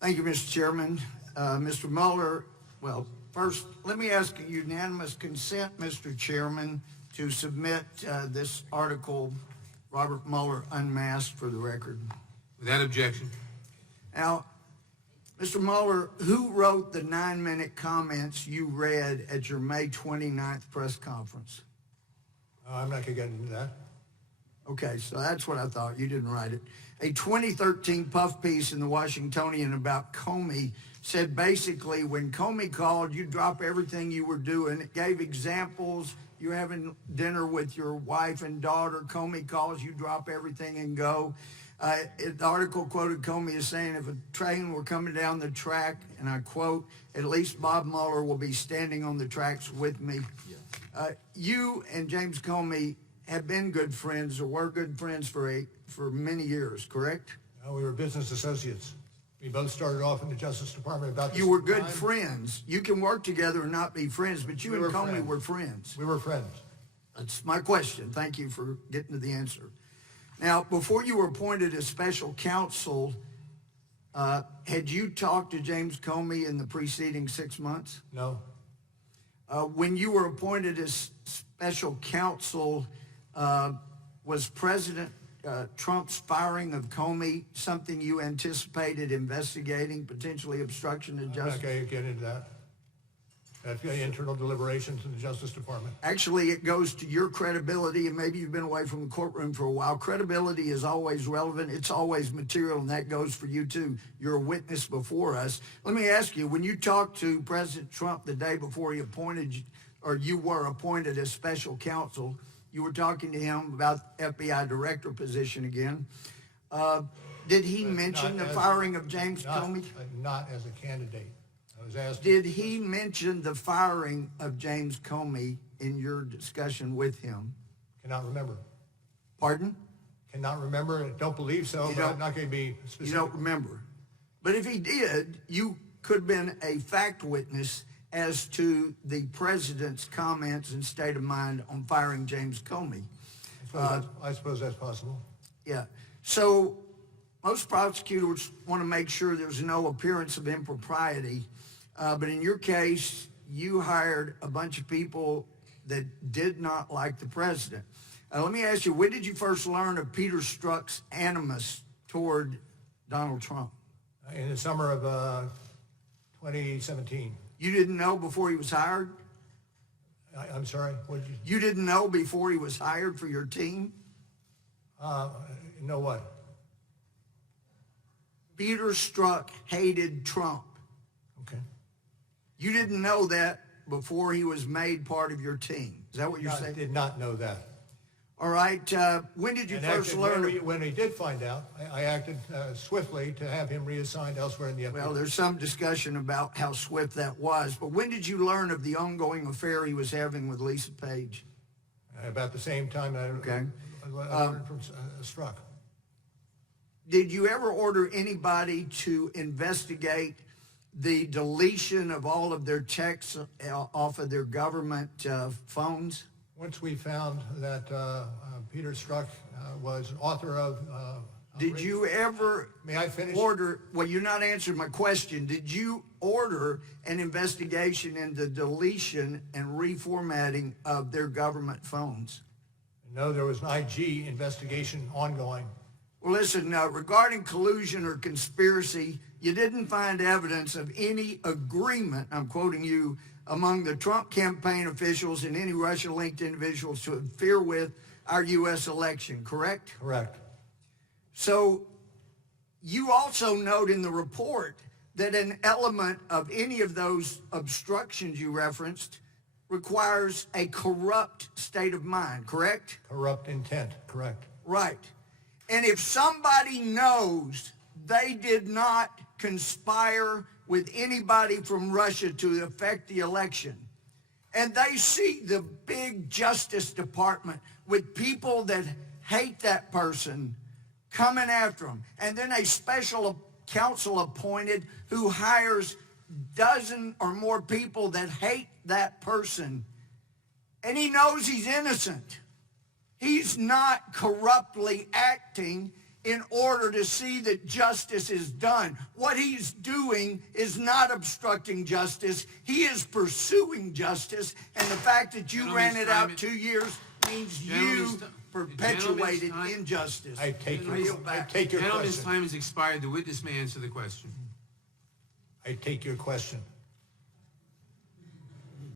Thank you, Mr. Chairman. Mr. Mueller, well, first, let me ask unanimous consent, Mr. Chairman, to submit this article, Robert Mueller Unmasked, for the record. Without objection. Now, Mr. Mueller, who wrote the 9-minute comments you read at your May 29th press conference? I'm not going to get into that. Okay, so that's what I thought. You didn't write it. A 2013 puff piece in the Washingtonian about Comey said basically when Comey called, you drop everything you were doing. It gave examples. You're having dinner with your wife and daughter. Comey calls, you drop everything and go. The article quoted Comey as saying, if a train were coming down the track, and I quote, at least Bob Mueller will be standing on the tracks with me. You and James Comey have been good friends, or were good friends for many years, correct? We were business associates. We both started off in the Justice Department about the You were same good time. friends. You can work together and not be friends, but you We and were Comey friends. were friends. We were friends. That's my question. Thank you for getting to the answer. Now, before you were appointed as special counsel, had you talked to James Comey in the preceding 6 months? No. When you were appointed as special counsel, was President Trump's firing of Comey something you anticipated investigating, potentially obstruction of I'm not justice? going to get into that. That's internal deliberations in the Justice Department. Actually, it goes to your credibility, and maybe you've been away from the courtroom for a while. Credibility is always relevant. It's always material, and that goes for you, too. You're a witness before us. Let me ask you, when you talked to President Trump the day before he appointed you, or you were appointed as special counsel, you were talking to him about FBI director position again. Did he mention the firing of James Comey? Not as a candidate. I was asked. Did he mention the firing of James Comey in your discussion with him? Cannot remember. Pardon? Cannot remember. Don't believe so, but I'm not going to be specific. You don't remember. But if he did, you could have been a fact witness as to the president's comments and state of mind on firing James Comey. I suppose that's possible. Yeah. So most prosecutors want to make sure there's no appearance of impropriety. But in your case, you hired a bunch of people that did not like the president. Let me ask you, when did you first learn of Peter Strzok's animus toward Donald Trump? In the summer of 2017. You didn't know before he was hired? I'm sorry, what did you? You didn't know before he was hired for your team? Know what? Peter Strzok hated Trump. Okay. You didn't know that before he was made part of your team. Is that what you're I saying? did not know that. All right. When did you And first actually, learn? when we did find out, I acted swiftly to have him reassigned elsewhere in the FBI. Well, there's some discussion about how swift that was, but when did you learn of the ongoing affair he was having with Lisa Page? About the same time I learned from Strzok. Did you ever order anybody to investigate the deletion of all of their checks off of their government phones? Once we found that Peter Strzok was author of... Did you ever May I finish? order, well, you're not answering my question. Did you order an investigation into deletion and reformatting of their government phones? No, there was an IG investigation ongoing. Well, listen, regarding collusion or conspiracy, you didn't find evidence of any agreement, I'm quoting you, among the Trump campaign officials and any Russia-linked individuals to interfere with our U.S. election, correct? Correct. So you also note in the report that an element of any of those obstructions you referenced requires a corrupt state of mind, correct? Corrupt intent, correct. Right. And if somebody knows they did not conspire with anybody from Russia to affect the election, and they see the big Justice Department with people that hate that person coming after them, and then a special counsel appointed who hires dozen or more people that hate that person, and he knows he's innocent. He's not corruptly acting. in order to see that justice is done. What he's doing is not obstructing justice. He is pursuing justice, and the fact that you ran it out 2 years means you perpetuated injustice. I take your Gentleman's question. time has expired. The witness may answer the question. I take your question.